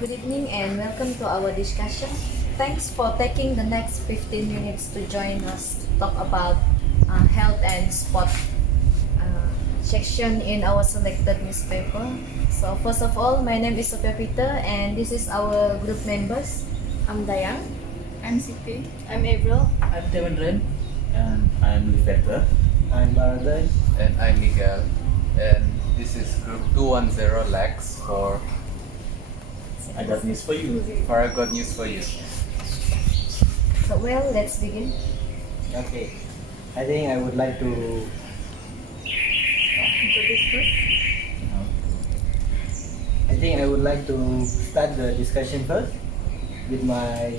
Good evening and welcome to our discussion. Thanks for taking the next 15 minutes to join us to talk about health and sport section in our selected newspaper. So first of all, my name is Sophia and this is our group members. I'm Dayang. I'm Siti. I'm Avrel. I'm Thevendren. And I'm Leferter. I'm Barathern. And I'm Miguel. And this is group 210 lakhs for I got news for you. I got news for you. So well, let's begin. Okay. I think I would like to Introduce first. start the discussion first with my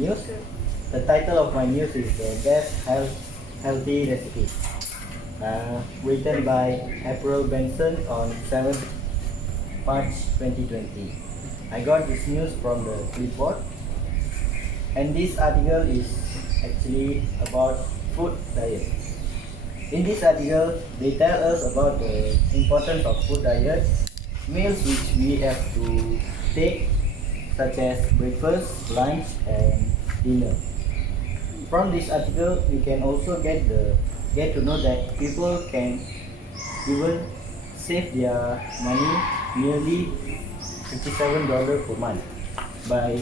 news. The title of my news is Best Healthy Recipe. Written by Avrel Vincent on 7th March 2020. I got this news from the Clipboard, and this article is actually about food diet. In this article, they tell us about the importance of food diet, meals which we have to take, such as breakfast, lunch, and dinner. From this article, we can also get to know that people can even save their money nearly $57 per month by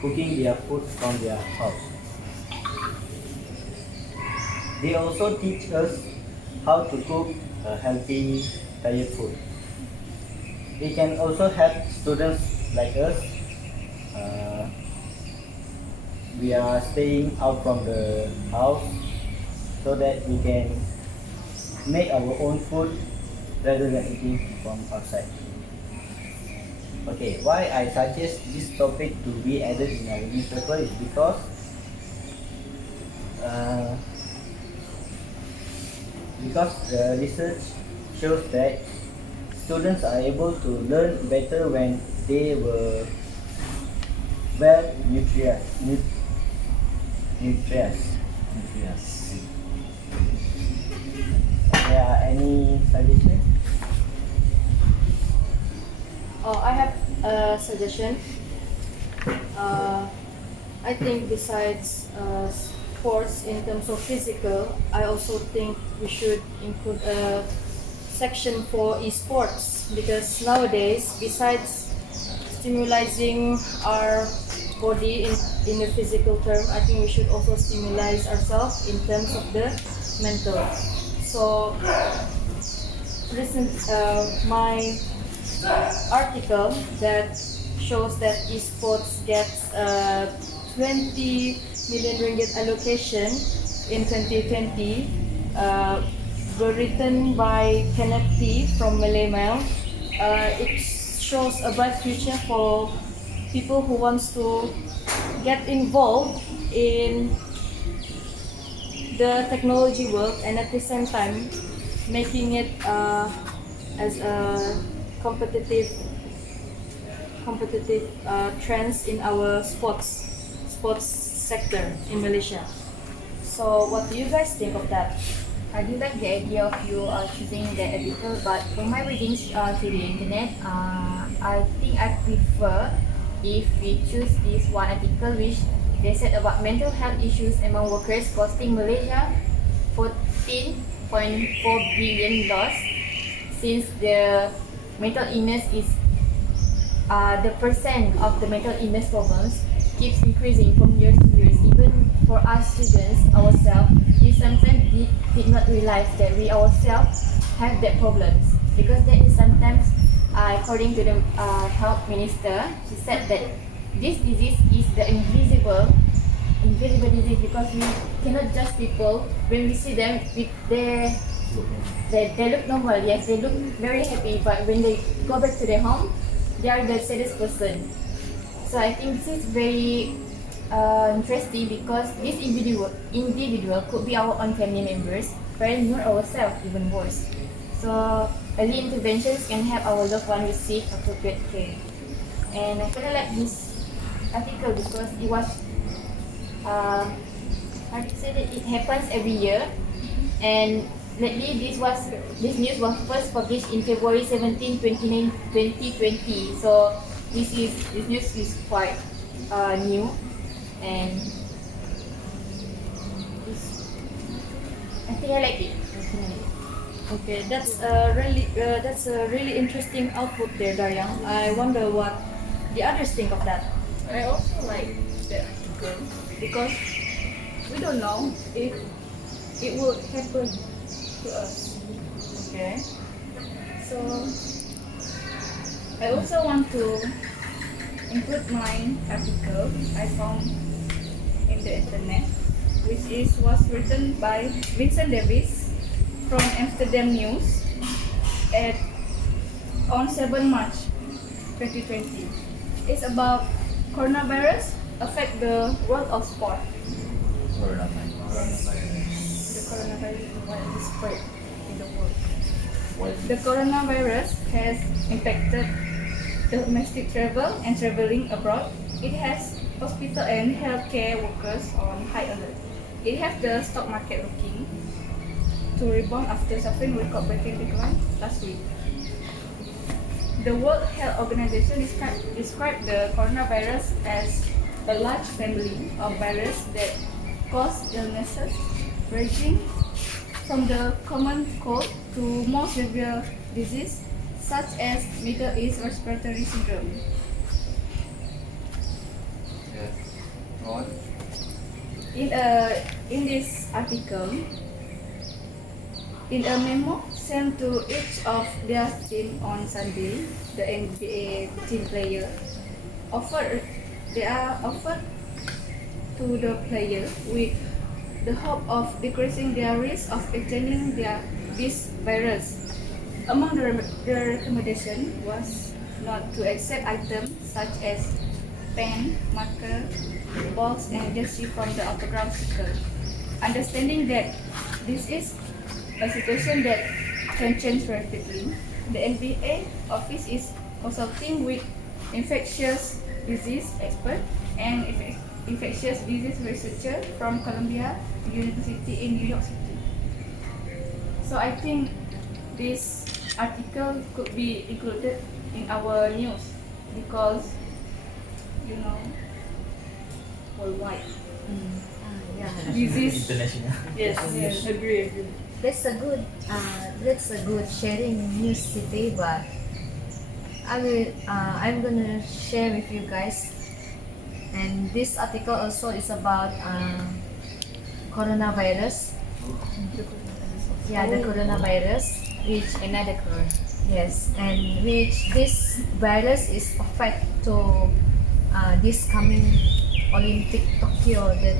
cooking their food from their house. They also teach us how to cook a healthy diet food. It can also help students like us. We are staying out from the house so that we can make our own food rather than eating from outside. Okay, why I suggest this topic to be added in our newspaper is because the research shows that students are able to learn better when they were well nutritious. Yes. There are any suggestions? I have a suggestion. I think besides sports in terms of physical, I also think we should include a section for esports, because nowadays, besides stimulating our body in the physical term, I think we should also stimulate ourselves in terms of the mental. So, my article that shows that esports gets 20 million ringgit allocation in 2020, were written by Kenneth T from Malay Mail. It shows a bright future for people who wants to get involved in the technology world and at the same time making it as a competitive trends in our sports sector in Malaysia. So what do you guys think of that? I do like the idea of you choosing the article, but from my readings through the internet, I think I prefer if we choose this one article which they said about mental health issues among workers costing Malaysia 14.4 billion loss, since the mental illness is the percent of the mental illness problems keeps increasing from years to years. Even for us students ourselves, we sometimes did not realize that we ourselves have that problems, because that is sometimes according to the health minister, she said that this disease is the invisible disease, because we cannot judge people when we see them with they look normal. Yes, they look very happy, but when they go back to their home, they are the saddest person. So I think this is very interesting, because this individual could be our own family members, parents, or ourselves, even worse. So early interventions can help our loved one receive appropriate care. And I kinda like this article because it was I would say that it happens every year, and lately this news was first published in February 17, 2020. So this news is quite new, and I think I like it. Okay, that's a really interesting output there, Dayang. I wonder what the others think of that. I also like the article because we don't know if it will happen to us. Okay. So I also want to include my article I found in the internet, which was written by Vincent from Amsterdam News on 7 March 2020. It's about coronavirus affect the world of sport. Coronavirus. The coronavirus is widely spread in the world. What? The coronavirus has impacted domestic travel and traveling abroad. It has hospital and healthcare workers on high alert. It has the stock market looking to rebound after suffering record-breaking decline last week. The World Health Organization described the coronavirus as a large family of viruses that cause illnesses ranging from the common cold to more severe disease such as Middle East respiratory syndrome. Yes. Go on. In this article, in a memo sent to each of their team on Sunday, the NBA team player they are offered to the player with the hope of decreasing their risk of attaining this virus. Among the recommendation was not to accept items such as pen, marker, balls, and jersey from the autograph sticker. Understanding that this is a situation that can change rapidly, the NBA office is consulting with infectious disease experts and infectious disease researcher from Columbia University in New York City. So I think this article could be included in our news because, worldwide disease. International. Yes, Yes. agree. That's a good sharing news, Siti, but I'm gonna share with you guys, and this article also is about coronavirus. Yeah, the coronavirus, which yes, and which this virus is affect to this coming Olympic Tokyo that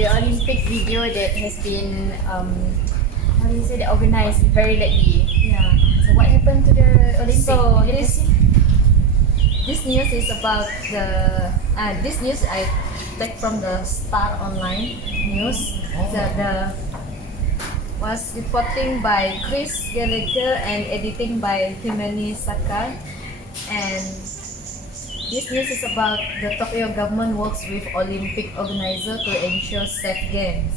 The Olympic video that has been organized very lately. yeah. So what happened to the Olympic? So Did you this see? this news is about this news I take from the Star Online news. The was reporting by Chris Gallagher and editing by Timothy Sakar. And this news is about the Tokyo government works with Olympic organizer to ensure safe games.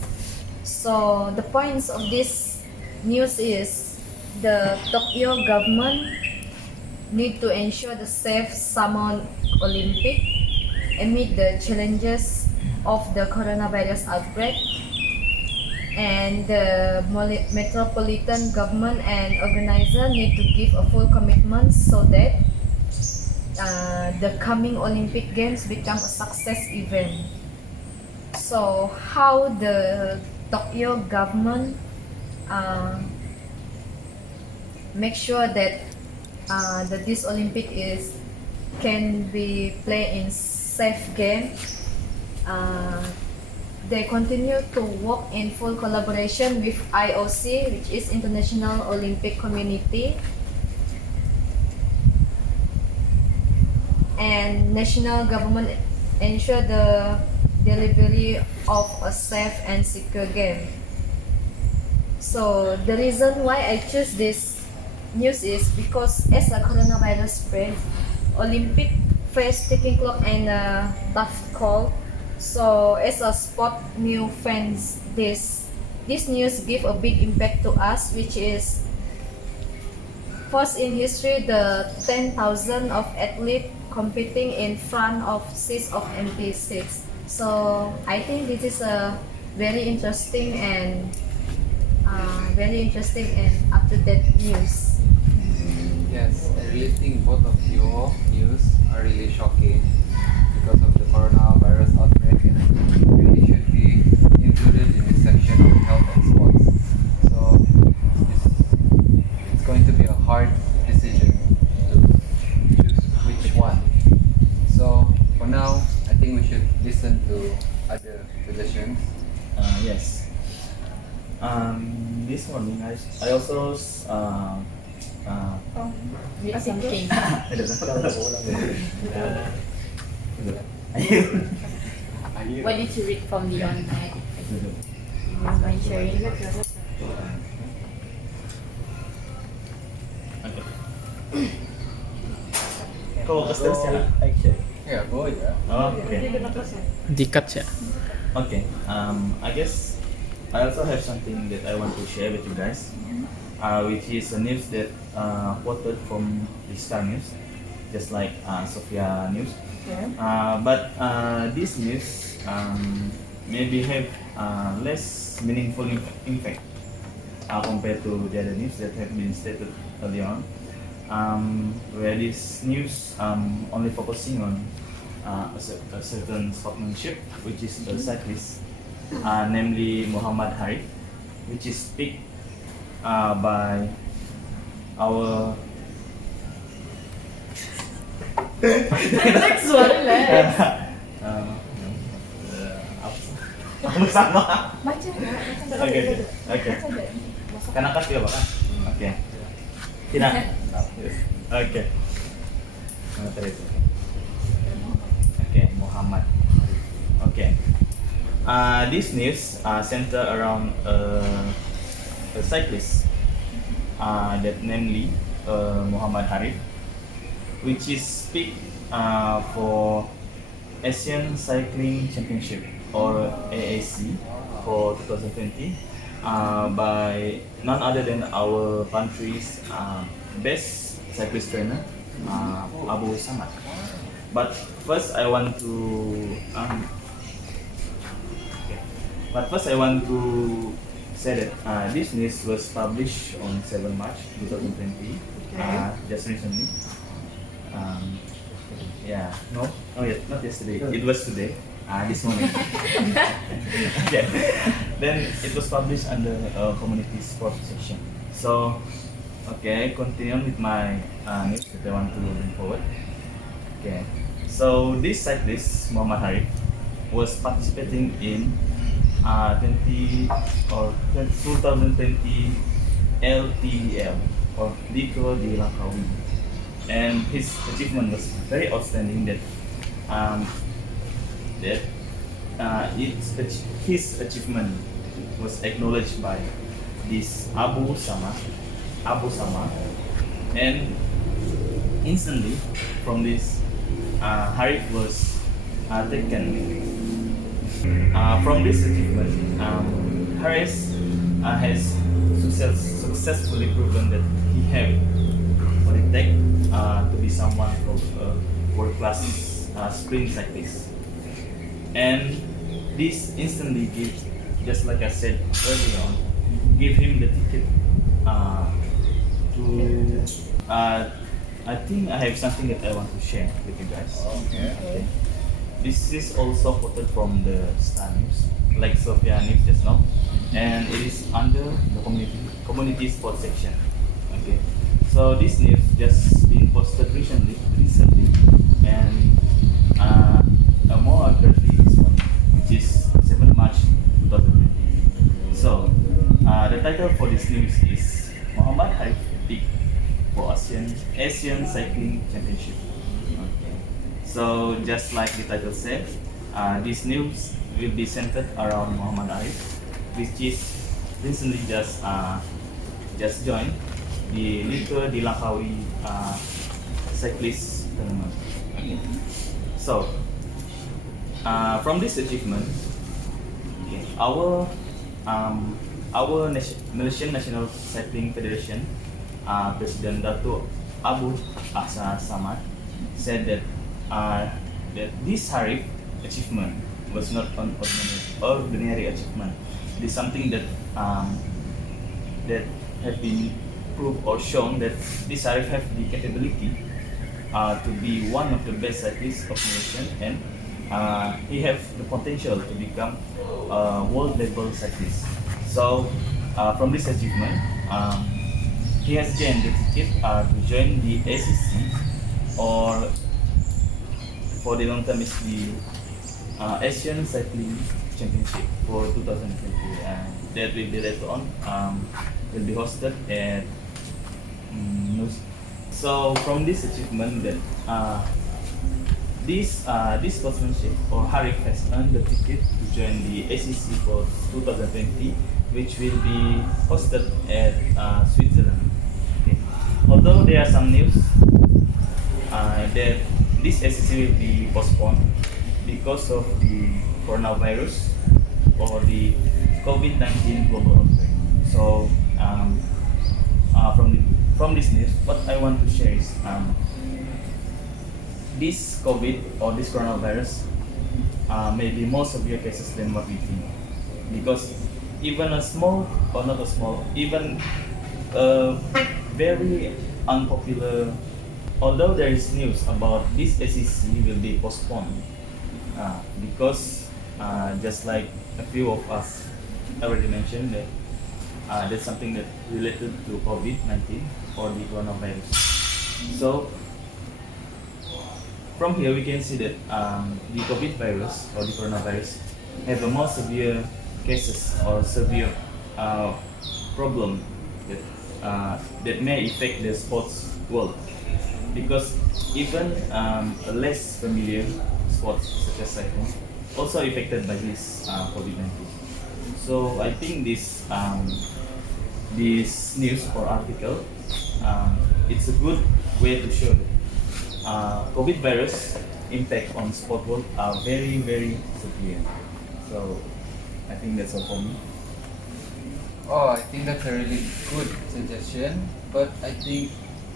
So the points of this news is the Tokyo government need to ensure the safe Summer Olympic amid the challenges of the coronavirus outbreak, and the metropolitan government and organizer need to give a full commitment so that the coming Olympic Games become a success event. So how the Tokyo government make sure that this Olympic can be played in safe game. They continue to work in full collaboration with IOC, which is International Olympic Committee, and national government ensure the delivery of a safe and secure game. So the reason why I choose this news is because as the coronavirus spread, Olympic face ticking clock and a tough call. So as a sport new fans, this news give a big impact to us, which is first in history the 10,000 of athletes competing in front of seats of empty seats. So I think this is a very interesting and up to date news. Yes, I really think both of your news are really shocking because of the coronavirus outbreak, and I think it really should be included in this section of health and sports. So it's going to be a hard decision to choose which one. So for now, I think we should listen to other suggestions. Yes. This morning I also Read something. What did you read from the online? You mind sharing? Kau kesetel secara action. Ya, go aja. Oh, okay. Dikat ya. Okay. I guess I also have something that I want to share with you guys, which is a news that quoted from the Star News, just like Sophia News. But this news maybe have less meaningful impact compared to the other news that have been stated earlier on, where this news only focusing on a certain sportsmanship, which is the cyclist, namely Muhammad Harith, which is picked by our Suara lah. Apa sama? Baca lah. Okay. Kan angkat dia kan? Okay. Tidak. Okay. Okay, Muhammad. Okay. This news center around a cyclist that namely Muhammad Harith, which is picked for Asian Cycling Championship or AAC for 2020 by none other than our country's best cyclist trainer, Abu Samad. But first I want to say that this news was published on 7 March 2020, just recently. Not yesterday. It was today, this morning. Okay. Then it was published under community sports section. So, okay, continue with my news that I want to bring forward. Okay. So this cyclist Muhammad Harith was participating in 2020 LTDL or Little di Langkawi, and his achievement was very outstanding. His achievement was acknowledged by this Abu Sama, and instantly from this Harith was taken. From this achievement, Harris has successfully proven that he has what it takes to be someone of a world-class sprint cyclist. And this instantly gives, just like I said earlier on, give him the ticket to. I think I have something that I want to share with you guys. Okay. This is also quoted from the Star News, like Sophia News just now, and it is under the community sports section. Okay, so this news just been posted recently, and more accurately this one, which is 7 March 2020. So the title for this news is Muhammad Harith picked for Asian Cycling Championship. So just like the title said, this news will be centered around Muhammad Harith, which is recently just joined the Little di Langkawi cyclist tournament. Okay. So, from this achievement, okay, Malaysian National Cycling Federation President Dato Abu Asa Samad said that that this Harif achievement was not an ordinary achievement. It is something that that have been proved or shown that this Harif have the capability to be one of the best cyclists of nation, and he have the potential to become a world level cyclist. So from this achievement, he has gained the ticket to join the ACC, or for the long term is the Asian Cycling Championship for 2020, and that will be later on will be hosted at So from this achievement that this sportsmanship or Harif has earned the ticket to join the ACC for 2020, which will be hosted at Switzerland. Okay. Although there are some news that this ACC will be postponed because of the coronavirus or the COVID-19 global outbreak. So from this news, what I want to share is this COVID or this coronavirus may be more severe cases than what we think, because even a small or not a small, even a very unpopular, although there is news about this ACC will be postponed because just like a few of us already mentioned that that's something that related to COVID-19 or the coronavirus. So from here we can see that the COVID virus or the coronavirus have a more severe cases or severe problem that may affect the sports world, because even less familiar sports such as cycling also affected by this COVID-19. So I think this news or article, it's a good way to show that COVID virus impact on sport world are very, very severe. So I think that's all for me. Oh, I think that's a really good suggestion, but I think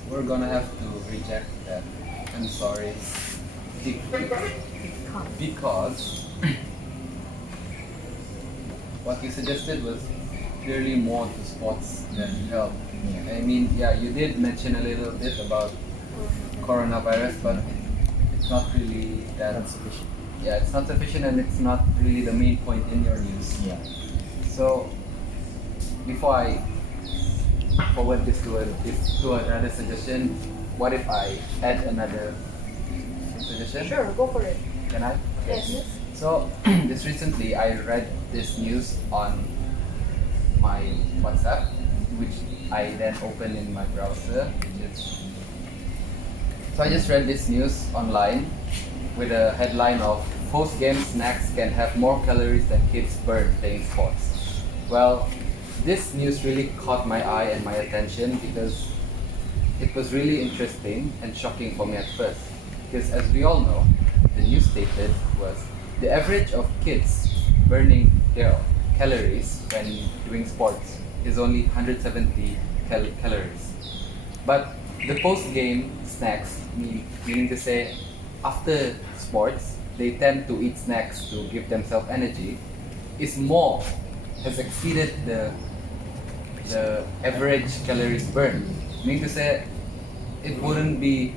we're gonna have to reject that. I'm sorry. Because what you suggested was clearly more to sports than health. I mean, yeah, you did mention a little bit about coronavirus, but it's not really that sufficient. Yeah, it's not sufficient, and it's not really the main point in your news. Yeah. So before I forward this to another suggestion, what if I add another suggestion? Sure, go for it. Can I? Yes. So just recently I read this news on my WhatsApp, which I then opened in my browser. So I just read this news online with a headline of "Post-game snacks can have more calories than kids burn playing sports." Well, this news really caught my eye and my attention because it was really interesting and shocking for me at first. Because as we all know, the news stated was the average of kids burning their calories when doing sports is only 170 calories. But the post-game snacks, meaning to say after sports, they tend to eat snacks to give themselves energy, has exceeded the average calories burned. Meaning to say it wouldn't be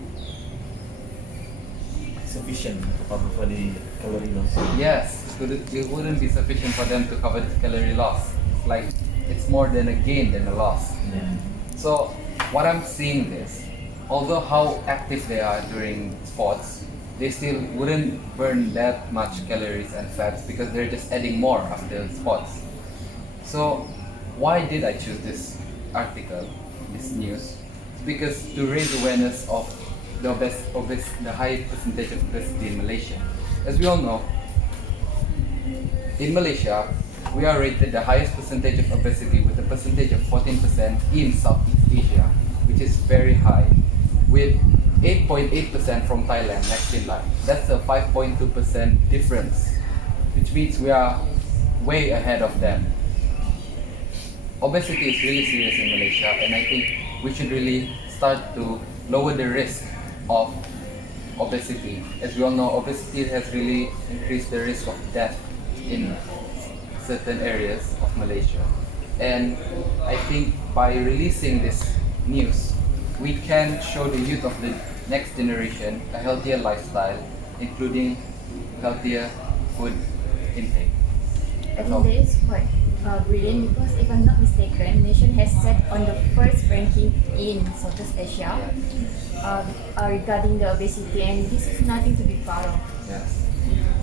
Sufficient to cover for the calorie loss. Yes, it wouldn't be sufficient for them to cover the calorie loss. Like, it's more than a gain than a loss. Yeah. So, what I'm seeing is, although how active they are during sports, they still wouldn't burn that much calories and fats because they're just adding more after sports. So, why did I choose this article, this news? It's because to raise awareness of the high percentage of obesity in Malaysia. As we all know, in Malaysia, we are rated the highest percentage of obesity with a percentage of 14% in Southeast Asia, which is very high, with 8.8% from Thailand next in line. That's a 5.2% difference, which means we are way ahead of them. Obesity is really serious in Malaysia, and I think we should really start to lower the risk of obesity. As we all know, obesity has really increased the risk of death in certain areas of Malaysia. And I think by releasing this news, we can show the youth of the next generation a healthier lifestyle, including healthier food intake. I think that is quite brilliant because if I'm not mistaken, nation has set on the first ranking in Southeast Asia regarding the obesity, and this is nothing to be proud of. Yes.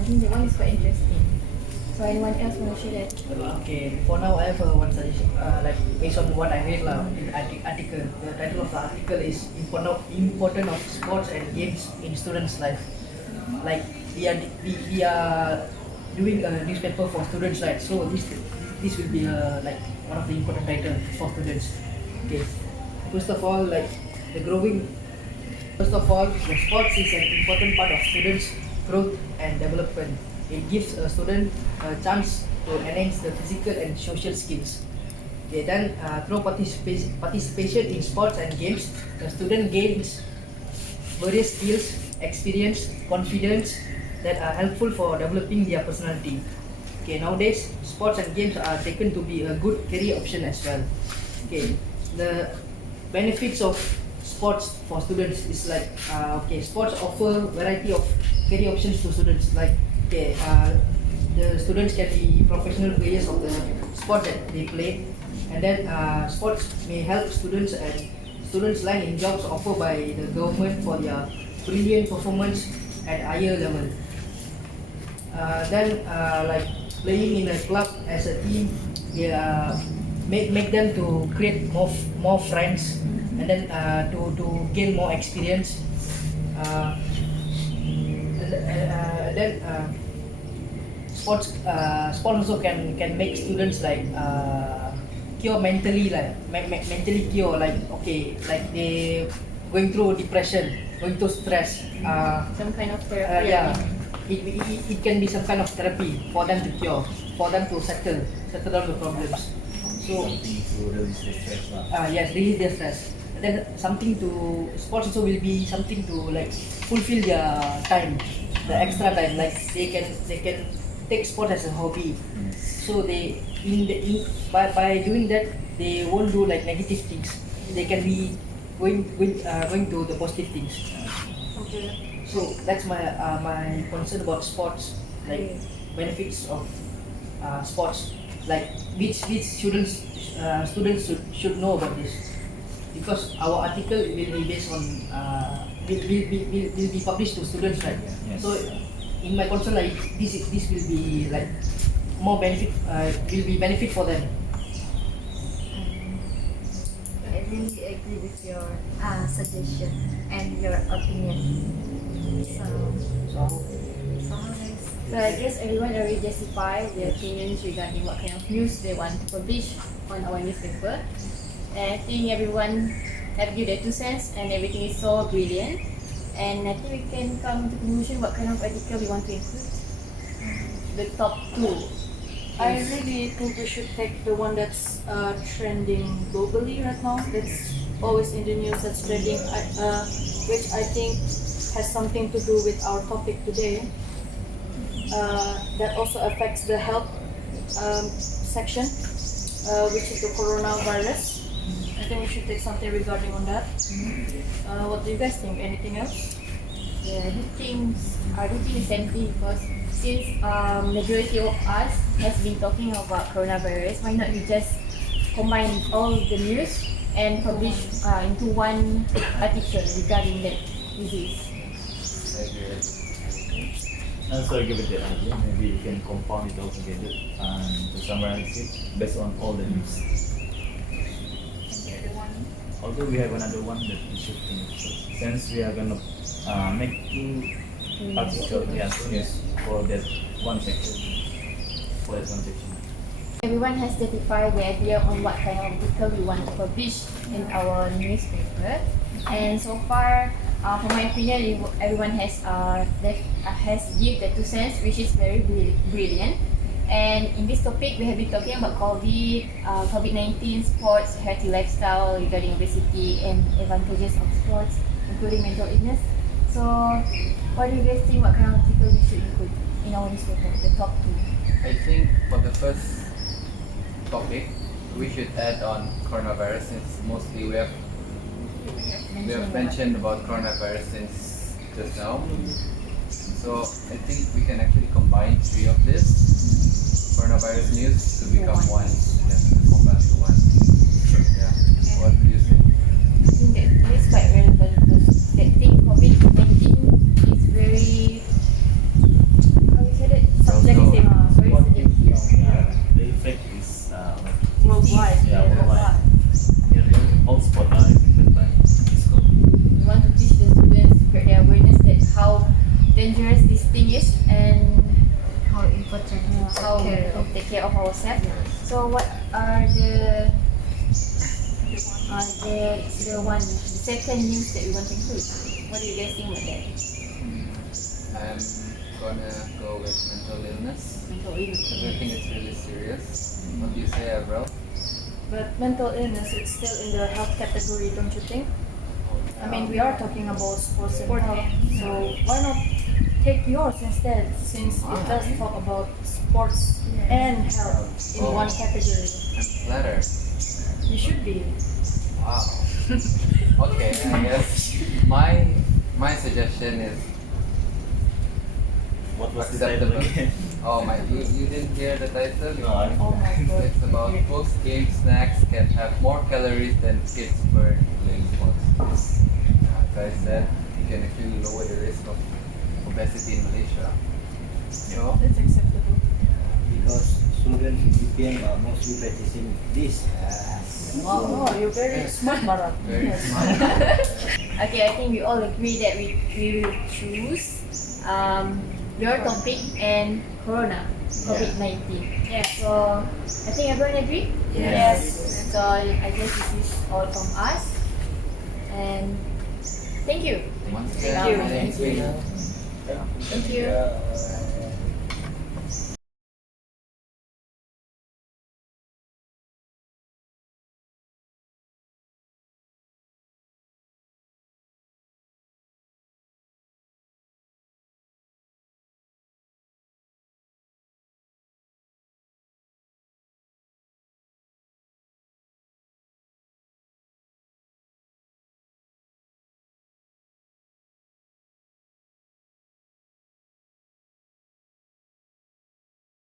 I think that one is quite interesting. So anyone else want to share that? Okay, for now I have one suggestion. Like based on what I read in the article, the title of the article is important of sports and games in students' life. Like we are doing a newspaper for students, right? So this will be like one of the important titles for students. Okay, first of all, the sports is an important part of students' growth and development. It gives a student a chance to enhance the physical and social skills. Okay, then through participation in sports and games, the student gains various skills, experience, confidence that are helpful for developing their personality. Okay, nowadays sports and games are taken to be a good career option as well. Okay, the benefits of sports for students is like sports offer variety of career options to students. Like the students can be professional players of the sport that they play, and then sports may help students land in jobs offered by the government for their brilliant performance at higher level. Then playing in a club as a team, make them to create more friends, and then to gain more experience. Sports also can make students cure mentally, mentally cure, they going through depression, going through stress. Some kind of therapy. It can be some kind of therapy for them to cure, for them to settle down the problems. So Something to release the stress. yes, release their stress. And then sports also will be something to fulfill their time, the extra time. They can take sport as a hobby. So by doing that, they won't do negative things. They can be going to the positive things. Okay. So that's my concern about sports, benefits of sports, which students should know about this, because our article will be based on will be published to students, right? Yes. So in my concern, this will be more benefit, will be benefit for them. I really agree with your suggestion and your opinion. So I guess everyone already justified their opinions regarding what kind of news they want to publish on our newspaper. And I think everyone have given their 2 cents, and everything is so brilliant. And I think we can come to the conclusion what kind of article we want to include. The top 2. I really think we should take the one that's trending globally right now. That's always in the news, that's trending, which I think has something to do with our topic today. That also affects the health section, which is the coronavirus. I think we should take something regarding on that. What do you guys think? Anything else? Yeah, I do think the same thing, because since majority of us has been talking about coronavirus, why not we just combine all the news and publish into one article regarding that disease. So I give it the idea. Maybe you can compound it all together and to summarize it based on all the news. Although we have another one that we should think. So since we are gonna make 2 articles, news for that one section. Everyone has justified the idea on what kind of article we want to publish in our newspaper, and so far For my opinion, everyone has give their 2 cents, which is very brilliant. And in this topic, we have been talking about COVID-19, sports, healthy lifestyle regarding obesity and advantages of sports, including mental illness. So, what do you guys think? What kind of article we should include in our newspaper? The top 2. I think for the first topic, we should add on coronavirus since mostly we have mentioned about coronavirus since just now. So I think we can actually combine 3 of this coronavirus news to become one. Yes, to combine to one. Yeah. What do you think? I think that is quite relevant because that thing COVID-19 is very, how you say that? Subjective. Very subjective. The effect is Worldwide. worldwide. All sport are affected by this COVID. We want to teach the students, spread their awareness that how dangerous this thing is and How important how we care can take care of ourselves. So what are the second news that we want to include? What do you guys think about that? I'm gonna go with mental illness. Mental I illness. don't think it's really serious. What do you say, Avrel? But mental illness is still in the health category, don't you think? I mean, we are talking about sports and health, so why not take yours instead, since it does talk about sports and health in Oh. one category. I'm flattered. You should be. Wow. Okay, I guess my suggestion is What was the title acceptable. again? Oh my, you didn't hear the title? No, I Oh my god. It's about post-game snacks can have more calories than kids burn playing sports. As I said, you can actually lower the risk of obesity in Malaysia. So, That's acceptable. Because students in UPM are mostly practicing this. Wow, you're very smart, Barat. very Yes. smart. Okay, I think we all agree that we will choose your topic and Corona, COVID-19. Yeah. So I think everyone agree? Yes. So I guess this is all from us. And thank you. Once Thank again, you. my name is Miguel. Thank you.